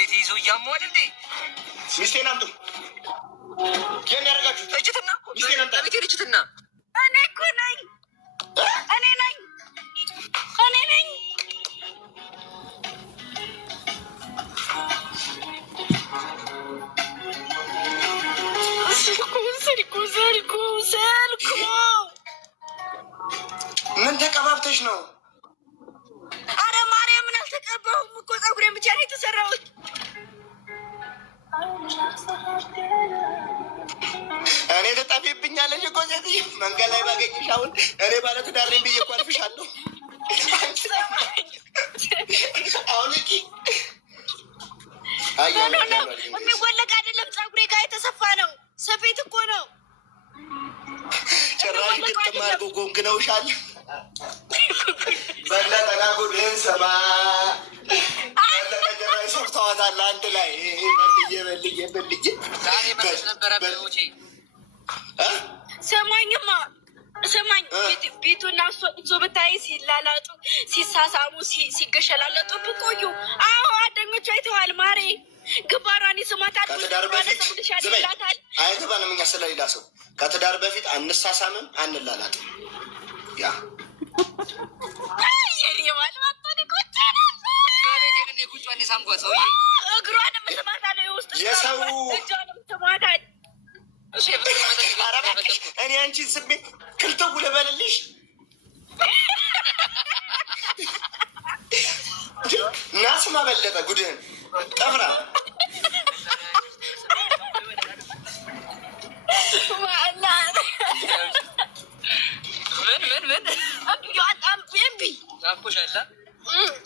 ቤት ይዞ እያሟል እንዴ? ሚስቴን አምጡ። የት ያደረጋችሁት? እጅትና ሚስቴን አምጣ። ቤቴ ልጅትና እኔ እኮ ነኝ። እኔ ነኝ። እኔ ነኝ። ስልኩ ምን ተቀባብተሽ ነው? አረ ማርያምን አልተቀባሁም እኮ ፀጉሬን ብቻ ነው የተሰራሁት። እኔ ተጣፊብኛለሽ እኮ ሴትዮ። መንገድ ላይ ባገኝሽ አሁን እኔ ባለትዳር ነኝ ብዬ እኮ አልፍሻለሁ። አሁን እቂ የሚወለቅ አይደለም፣ ፀጉሬ ጋር የተሰፋ ነው። ሰፌት እኮ ነው። ጭራሽ ግጥም አድርጎ ጎንግነውሻል። በለጠና ጉድህን ስማ። ጭራሽ ሰፍተዋታል አንድ ላይ በልዬ ሰማኝማ ሰማኝ። ቤቱና እሱ ብታይ ሲላላጡ፣ ሲሳሳሙ፣ ሲገሸላለጡ ብቆዩ። አዎ ጓደኞቹ አይተዋል። ማሬ ግባሯን ይስማታል። ከትዳር በፊት አይገባንም እኛ ስለሌላ ሰው። ከትዳር በፊት አንሳሳምም፣ አንላላጥም። ያ እግሯንም ስማታለ ውስጥ የሰው እጇንም ስማታል። እኔ አንቺን ስሜ ክልተው ልበልልሽ እና ስማ በለጠ ጉድህን ጠፍራ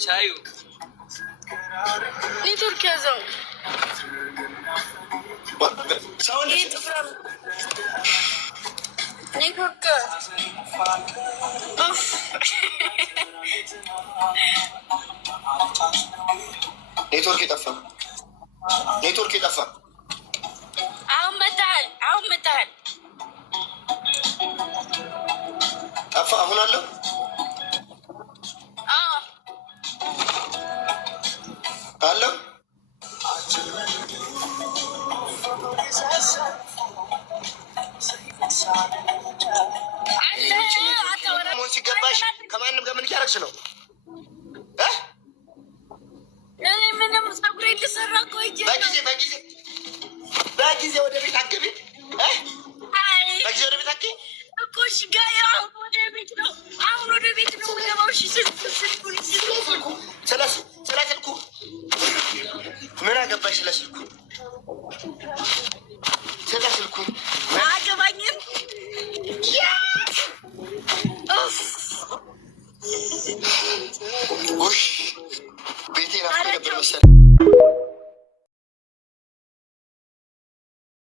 ቻዩ ኔትወርክ ያዘው ሰው ኔትወርክ የጠፋ አሁን መጣል ጠፋ። አሁን አለው አለው ሲገባሽ ከማንም ጋር ምን እያደረግሽ ነው? ምንም ፀጉሬ ልሰራ እኮ በጊዜ ወደ ቤት አገቢ በጊዜ ወደ ቤት አገቢ እኮ እሺ። አሁን ወደ ቤት ነው የምገባው። እሺ ስለ ስልኩ ምን አገባሽ? ስለ ስልኩ